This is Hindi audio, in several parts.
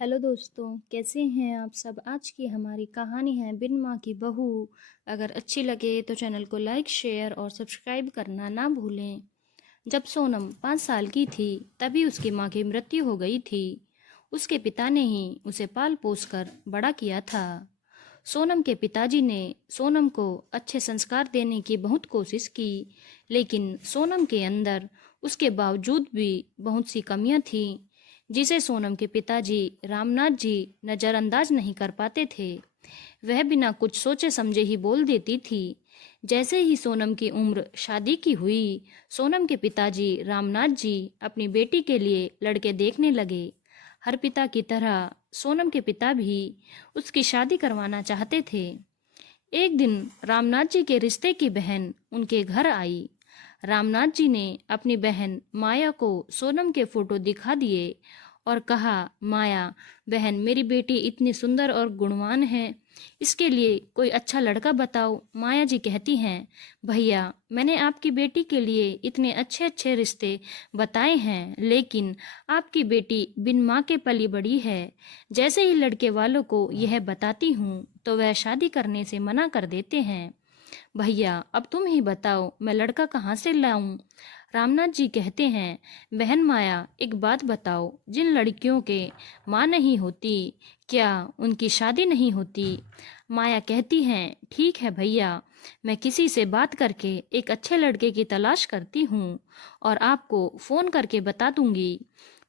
हेलो दोस्तों, कैसे हैं आप सब। आज की हमारी कहानी है बिन माँ की बहू। अगर अच्छी लगे तो चैनल को लाइक शेयर और सब्सक्राइब करना ना भूलें। जब सोनम 5 साल की थी तभी उसकी माँ की मृत्यु हो गई थी। उसके पिता ने ही उसे पाल पोस कर बड़ा किया था। सोनम के पिताजी ने सोनम को अच्छे संस्कार देने की बहुत कोशिश की, लेकिन सोनम के अंदर उसके बावजूद भी बहुत सी कमियां थीं, जिसे सोनम के पिताजी रामनाथ जी नज़रअंदाज नहीं कर पाते थे। वह बिना कुछ सोचे समझे ही बोल देती थी। जैसे ही सोनम की उम्र शादी की हुई, सोनम के पिताजी रामनाथ जी अपनी बेटी के लिए लड़के देखने लगे। हर पिता की तरह सोनम के पिता भी उसकी शादी करवाना चाहते थे। एक दिन रामनाथ जी के रिश्ते की बहन उनके घर आई। रामनाथ जी ने अपनी बहन माया को सोनम के फोटो दिखा दिए और कहा, माया बहन, मेरी बेटी इतनी सुंदर और गुणवान है, इसके लिए कोई अच्छा लड़का बताओ। माया जी कहती हैं, भैया मैंने आपकी बेटी के लिए इतने अच्छे अच्छे रिश्ते बताए हैं, लेकिन आपकी बेटी बिन माँ के पली बड़ी है। जैसे ही लड़के वालों को यह बताती हूँ तो वह शादी करने से मना कर देते हैं। भैया अब तुम ही बताओ, मैं लड़का कहाँ से लाऊं। रामनाथ जी कहते हैं, बहन माया एक बात बताओ, जिन लड़कियों के माँ नहीं होती, क्या उनकी शादी नहीं होती। माया कहती हैं, ठीक है भैया, मैं किसी से बात करके एक अच्छे लड़के की तलाश करती हूँ और आपको फ़ोन करके बता दूंगी।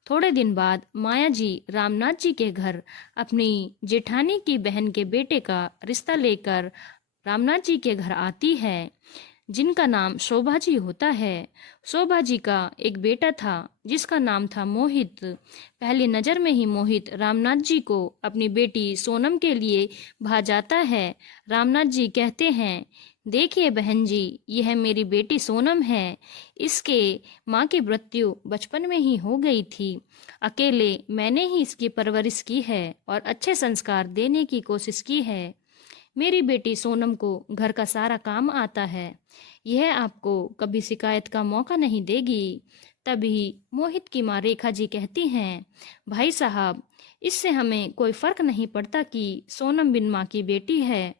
थोड़े दिन बाद माया जी रामनाथ जी के घर अपनी जेठानी की बहन के बेटे का रिश्ता लेकर रामनाथ जी के घर आती है, जिनका नाम शोभा जी होता है। शोभा जी का एक बेटा था जिसका नाम था मोहित। पहली नज़र में ही मोहित रामनाथ जी को अपनी बेटी सोनम के लिए भा जाता है। रामनाथ जी कहते हैं, देखिए बहन जी, यह मेरी बेटी सोनम है। इसके माँ की मृत्यु बचपन में ही हो गई थी। अकेले मैंने ही इसकी परवरिश की है और अच्छे संस्कार देने की कोशिश की है। मेरी बेटी सोनम को घर का सारा काम आता है। यह आपको कभी शिकायत का मौका नहीं देगी। तभी मोहित की माँ रेखा जी कहती हैं, भाई साहब, इससे हमें कोई फर्क नहीं पड़ता कि सोनम बिन माँ की बेटी है।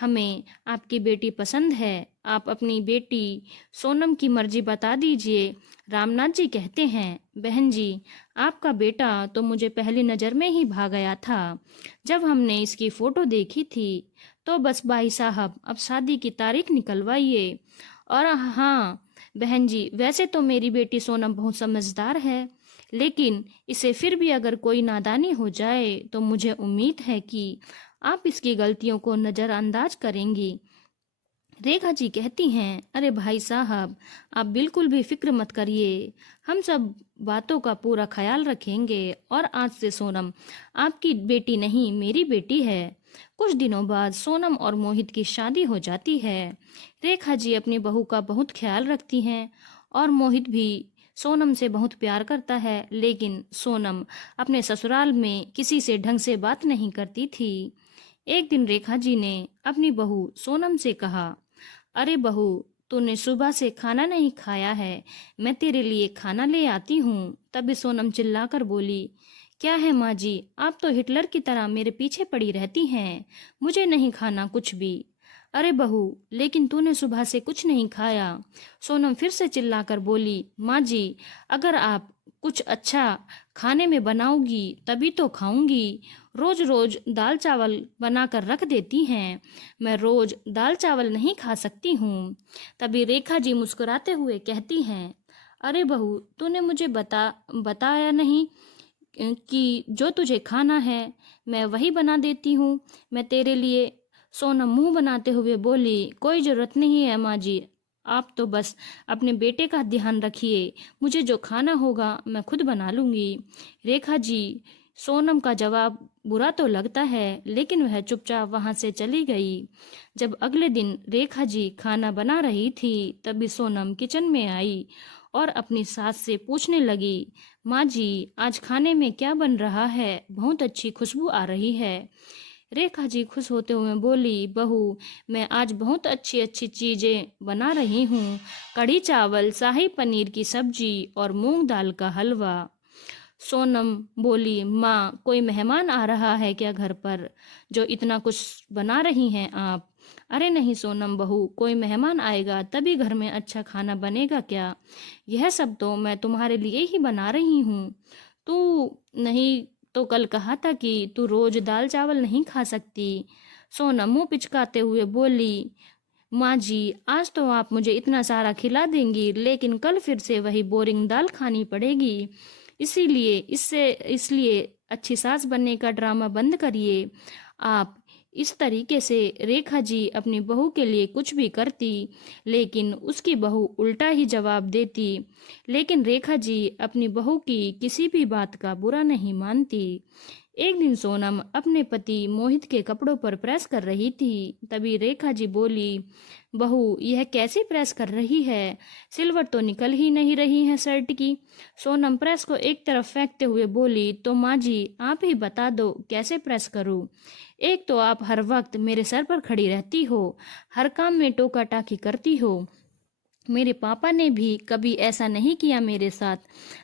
हमें आपकी बेटी पसंद है। आप अपनी बेटी सोनम की मर्जी बता दीजिए। रामनाथ जी कहते हैं, बहन जी, आपका बेटा तो मुझे पहली नज़र में ही भा गया था। जब हमने इसकी फ़ोटो देखी थी तो बस भाई साहब अब शादी की तारीख निकलवाइए। और हाँ बहन जी, वैसे तो मेरी बेटी सोनम बहुत समझदार है, लेकिन इसे फिर भी अगर कोई नादानी हो जाए तो मुझे उम्मीद है कि आप इसकी गलतियों को नज़रअंदाज करेंगी। रेखा जी कहती हैं, अरे भाई साहब, आप बिल्कुल भी फिक्र मत करिए, हम सब बातों का पूरा ख्याल रखेंगे और आज से सोनम आपकी बेटी नहीं, मेरी बेटी है। कुछ दिनों बाद सोनम और मोहित की शादी हो जाती है। रेखा जी अपनी बहू का बहुत ख्याल रखती हैं और मोहित भी सोनम से बहुत प्यार करता है, लेकिन सोनम अपने ससुराल में किसी से ढंग से बात नहीं करती थी। एक दिन रेखा जी ने अपनी बहू सोनम से कहा, अरे बहू, तूने सुबह से खाना नहीं खाया है, मैं तेरे लिए खाना ले आती हूँ। तभी सोनम चिल्लाकर बोली, क्या है माँ जी, आप तो हिटलर की तरह मेरे पीछे पड़ी रहती हैं, मुझे नहीं खाना कुछ भी। अरे बहू, लेकिन तूने सुबह से कुछ नहीं खाया। सोनम फिर से चिल्लाकर बोली, माँ जी, अगर आप कुछ अच्छा खाने में बनाओगी तभी तो खाऊंगी। रोज रोज दाल चावल बनाकर रख देती हैं, मैं रोज दाल चावल नहीं खा सकती हूँ। तभी रेखा जी मुस्कुराते हुए कहती हैं, अरे बहू, तूने मुझे बताया नहीं कि जो तुझे खाना है मैं वही बना देती हूँ मैं तेरे लिए। सोनम मुंह बनाते हुए बोली, कोई ज़रूरत नहीं है माँ जी, आप तो बस अपने बेटे का ध्यान रखिए, मुझे जो खाना होगा मैं खुद बना लूँगी। रेखा जी, सोनम का जवाब बुरा तो लगता है, लेकिन वह चुपचाप वहाँ से चली गई। जब अगले दिन रेखा जी खाना बना रही थी तभी सोनम किचन में आई और अपनी सास से पूछने लगी, माँ जी, आज खाने में क्या बन रहा है, बहुत अच्छी खुशबू आ रही है। रेखा जी खुश होते हुए बोली, बहू, मैं आज बहुत अच्छी अच्छी चीज़ें बना रही हूँ, कढ़ी चावल, शाही पनीर की सब्जी और मूंग दाल का हलवा। सोनम बोली, माँ कोई मेहमान आ रहा है क्या घर पर, जो इतना कुछ बना रही हैं आप? अरे नहीं सोनम बहू, कोई मेहमान आएगा तभी घर में अच्छा खाना बनेगा क्या? यह सब तो मैं तुम्हारे लिए ही बना रही हूँ। तू नहीं तो कल कहा था कि तू रोज दाल चावल नहीं खा सकती। सोनम मुंह पिचकाते हुए बोली, माँ जी आज तो आप मुझे इतना सारा खिला देंगी, लेकिन कल फिर से वही बोरिंग दाल खानी पड़ेगी। इसलिए अच्छी सास बनने का ड्रामा बंद करिए। आप इस तरीके से रेखा जी अपनी बहू के लिए कुछ भी करती, लेकिन उसकी बहू उल्टा ही जवाब देती। लेकिन रेखा जी अपनी बहू की किसी भी बात का बुरा नहीं मानती। एक दिन सोनम अपने पति मोहित के कपड़ों पर प्रेस कर रही थी। तभी रेखा जी बोली, बहू यह कैसी प्रेस कर रही है? सिल्वर तो निकल ही नहीं रही है शर्ट की। सोनम प्रेस को एक तरफ फेंकते हुए बोली, तो माँ जी आप ही बता दो कैसे प्रेस करूँ? एक तो आप हर वक्त मेरे सर पर खड़ी रहती हो, हर काम में टोका टाकी करती हो। मेरे पापा ने भी कभी ऐसा नहीं किया मेरे साथ।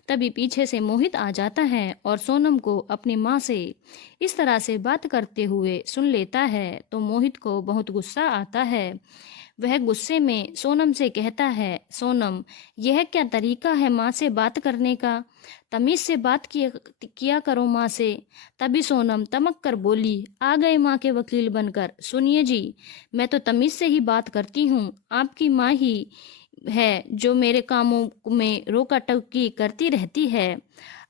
तभी पीछे से मोहित आ जाता है और सोनम को अपनी माँ से इस तरह से बात करते हुए सुन लेता है तो मोहित को बहुत गुस्सा आता है। वह गुस्से में सोनम से कहता है, सोनम यह क्या तरीका है माँ से बात करने का? तमीज से बात किया करो माँ से। तभी सोनम तमक कर बोली, आ गए माँ के वकील बनकर। सुनिए जी, मैं तो तमीज से ही बात करती हूँ। आपकी माँ ही है जो मेरे कामों में रोका टोकी करती रहती है।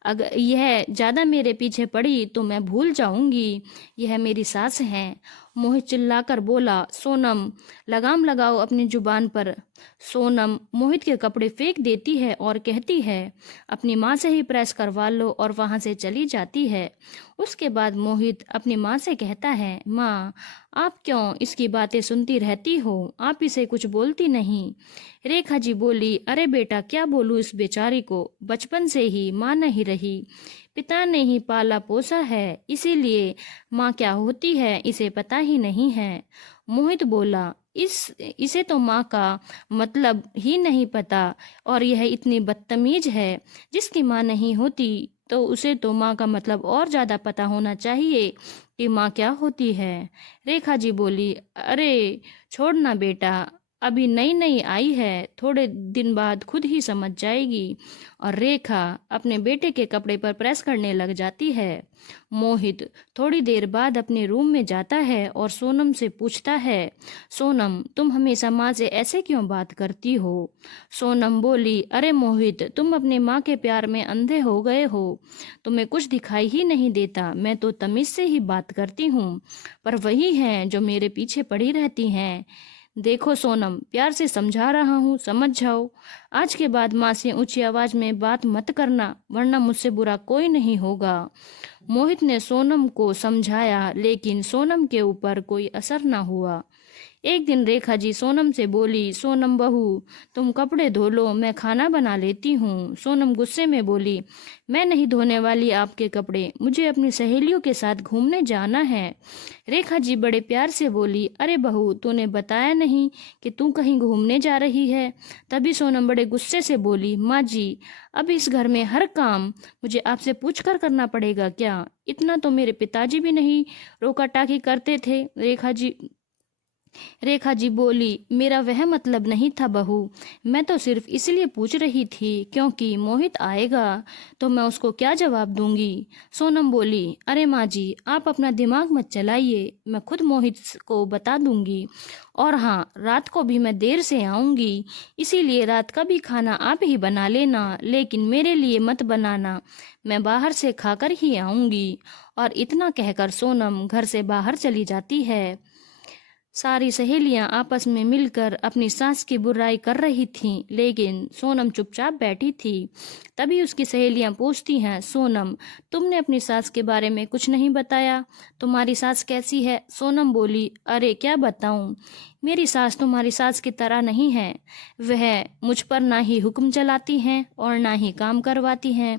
अगर यह ज्यादा मेरे पीछे पड़ी तो मैं भूल जाऊंगी यह मेरी सास है। मोहित चिल्लाकर बोला, सोनम लगाम लगाओ अपनी जुबान पर। सोनम मोहित के कपड़े फेंक देती है और कहती है, अपनी माँ से ही प्रेस करवा लो, और वहां से चली जाती है। उसके बाद मोहित अपनी माँ से कहता है, माँ आप क्यों इसकी बातें सुनती रहती हो? आप इसे कुछ बोलती नहीं। रेखा जी बोली, अरे बेटा क्या बोलूं इस बेचारी को, बचपन से ही माँ नहीं रही, पिता ने ही पाला पोसा है, इसीलिए माँ क्या होती है इसे पता ही नहीं है। मोहित बोला, इसे तो माँ का मतलब ही नहीं पता, और यह इतनी बदतमीज है। जिसकी माँ नहीं होती तो उसे तो माँ का मतलब और ज्यादा पता होना चाहिए कि माँ क्या होती है। रेखा जी बोली, अरे छोड़ना बेटा, अभी नई नई आई है, थोड़े दिन बाद खुद ही समझ जाएगी। और रेखा अपने बेटे के कपड़े पर प्रेस करने लग जाती है। मोहित थोड़ी देर बाद अपने रूम में जाता है और सोनम से पूछता है, सोनम तुम हमेशा माँ से ऐसे क्यों बात करती हो? सोनम बोली, अरे मोहित तुम अपने माँ के प्यार में अंधे हो गए हो, तुम्हें कुछ दिखाई ही नहीं देता। मैं तो तमीज से ही बात करती हूँ, पर वही हैं जो मेरे पीछे पड़ी रहती हैं। देखो सोनम, प्यार से समझा रहा हूँ, समझ जाओ। आज के बाद माँ से ऊंची आवाज में बात मत करना, वरना मुझसे बुरा कोई नहीं होगा। मोहित ने सोनम को समझाया, लेकिन सोनम के ऊपर कोई असर न हुआ। एक दिन रेखा जी सोनम से बोली, सोनम बहू तुम कपड़े धो लो, मैं खाना बना लेती हूँ। सोनम गुस्से में बोली, मैं नहीं धोने वाली आपके कपड़े, मुझे अपनी सहेलियों के साथ घूमने जाना है। रेखा जी बड़े प्यार से बोली, अरे बहू तूने बताया नहीं कि तू कहीं घूमने जा रही है। तभी सोनम बड़े गुस्से से बोली, माँ जी अब इस घर में हर काम मुझे आपसे पूछकर करना पड़ेगा क्या? इतना तो मेरे पिताजी भी नहीं रोका टाकी करते थे। रेखा जी बोली, मेरा वह मतलब नहीं था बहू, मैं तो सिर्फ इसलिए पूछ रही थी क्योंकि मोहित आएगा तो मैं उसको क्या जवाब दूंगी। सोनम बोली, अरे माँ जी आप अपना दिमाग मत चलाइए, मैं खुद मोहित को बता दूंगी। और हाँ, रात को भी मैं देर से आऊंगी, इसीलिए रात का भी खाना आप ही बना लेना, लेकिन मेरे लिए मत बनाना, मैं बाहर से खाकर ही आऊंगी। और इतना कहकर सोनम घर से बाहर चली जाती है। सारी सहेलियां आपस में मिलकर अपनी सास की बुराई कर रही थीं, लेकिन सोनम चुपचाप बैठी थी। तभी उसकी सहेलियां पूछती हैं, सोनम तुमने अपनी सास के बारे में कुछ नहीं बताया, तुम्हारी सास कैसी है? सोनम बोली, अरे क्या बताऊं, मेरी सास तुम्हारी सास की तरह नहीं है। वह मुझ पर ना ही हुक्म चलाती हैं और ना ही काम करवाती हैं।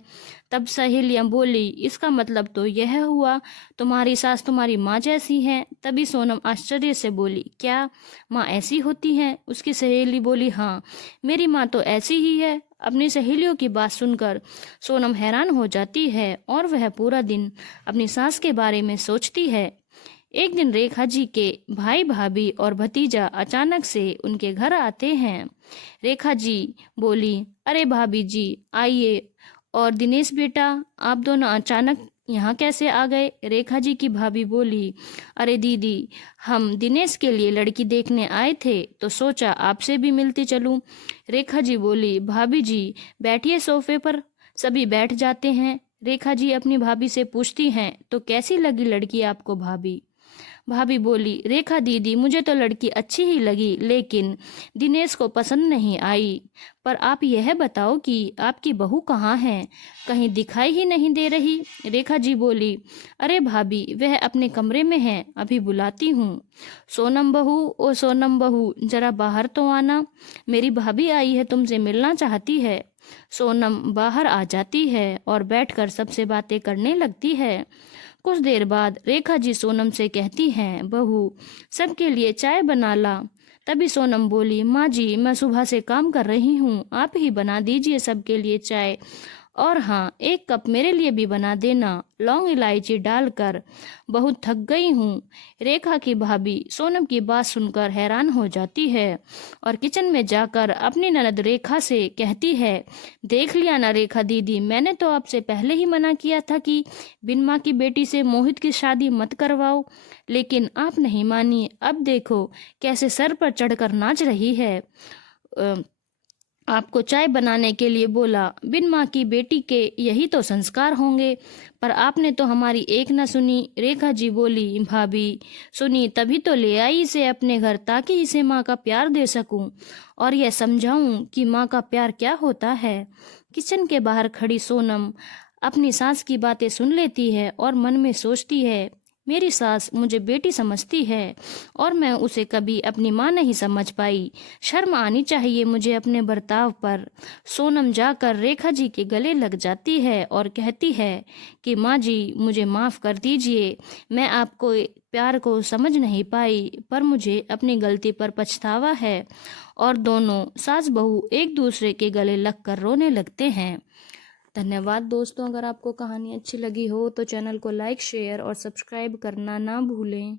तब सहेलियां बोली, इसका मतलब तो यह हुआ तुम्हारी सास तुम्हारी माँ जैसी है। तभी सोनम आश्चर्य से बोली, क्या माँ ऐसी होती हैं? उसकी सहेली बोली, हाँ मेरी माँ तो ऐसी ही है, अपनी सहेलियों की बात सुनकर सोनम हैरान हो जाती है और वह पूरा दिन अपनी सास के बारे में सोचती है। एक दिन रेखा जी के भाई भाभी और भतीजा अचानक से उनके घर आते हैं। रेखा जी बोली, अरे भाभी जी आइए, और दिनेश बेटा आप दोनों अचानक यहाँ कैसे आ गए? रेखा जी की भाभी बोली, अरे दीदी हम दिनेश के लिए लड़की देखने आए थे तो सोचा आपसे भी मिलते चलूं। रेखा जी बोली, भाभी जी बैठिए सोफे पर। सभी बैठ जाते हैं। रेखा जी अपनी भाभी से पूछती हैं, तो कैसी लगी लड़की आपको भाभी? भाभी बोली, रेखा दीदी मुझे तो लड़की अच्छी ही लगी, लेकिन दिनेश को पसंद नहीं आई। पर आप यह बताओ कि आपकी बहू कहाँ है? कहीं दिखाई ही नहीं दे रही। रेखा जी बोली, अरे भाभी वह अपने कमरे में है, अभी बुलाती हूँ। सोनम बहू, ओ सोनम बहू जरा बाहर तो आना, मेरी भाभी आई है, तुमसे मिलना चाहती है। सोनम बाहर आ जाती है और बैठकर सबसे बातें करने लगती है। कुछ देर बाद रेखा जी सोनम से कहती हैं, बहू सबके लिए चाय बना ला। तभी सोनम बोली, माँ जी मैं सुबह से काम कर रही हूँ, आप ही बना दीजिए सबके लिए चाय, और हाँ एक कप मेरे लिए भी बना देना, लौंग इलायची डालकर, बहुत थक गई हूँ। रेखा की भाभी सोनम की बात सुनकर हैरान हो जाती है और किचन में जाकर अपनी ननद रेखा से कहती है, देख लिया ना रेखा दीदी, मैंने तो आपसे पहले ही मना किया था कि बिन माँ की बेटी से मोहित की शादी मत करवाओ, लेकिन आप नहीं मानी। अब देखो कैसे सर पर चढ़कर नाच रही है। आपको चाय बनाने के लिए बोला, बिन माँ की बेटी के यही तो संस्कार होंगे, पर आपने तो हमारी एक न सुनी। रेखा जी बोली, भाभी सुनी तभी तो ले आई इसे अपने घर, ताकि इसे माँ का प्यार दे सकूं और यह समझाऊं कि माँ का प्यार क्या होता है। किचन के बाहर खड़ी सोनम अपनी सास की बातें सुन लेती है और मन में सोचती है, मेरी सास मुझे बेटी समझती है और मैं उसे कभी अपनी माँ नहीं समझ पाई। शर्म आनी चाहिए मुझे अपने बर्ताव पर। सोनम जाकर रेखा जी के गले लग जाती है और कहती है कि माँ जी मुझे माफ़ कर दीजिए, मैं आपको प्यार को समझ नहीं पाई, पर मुझे अपनी गलती पर पछतावा है। और दोनों सास बहू एक दूसरे के गले लगकर रोने लगते हैं। धन्यवाद दोस्तों। अगर आपको कहानी अच्छी लगी हो तो चैनल को लाइक, शेयर और सब्सक्राइब करना ना भूलें।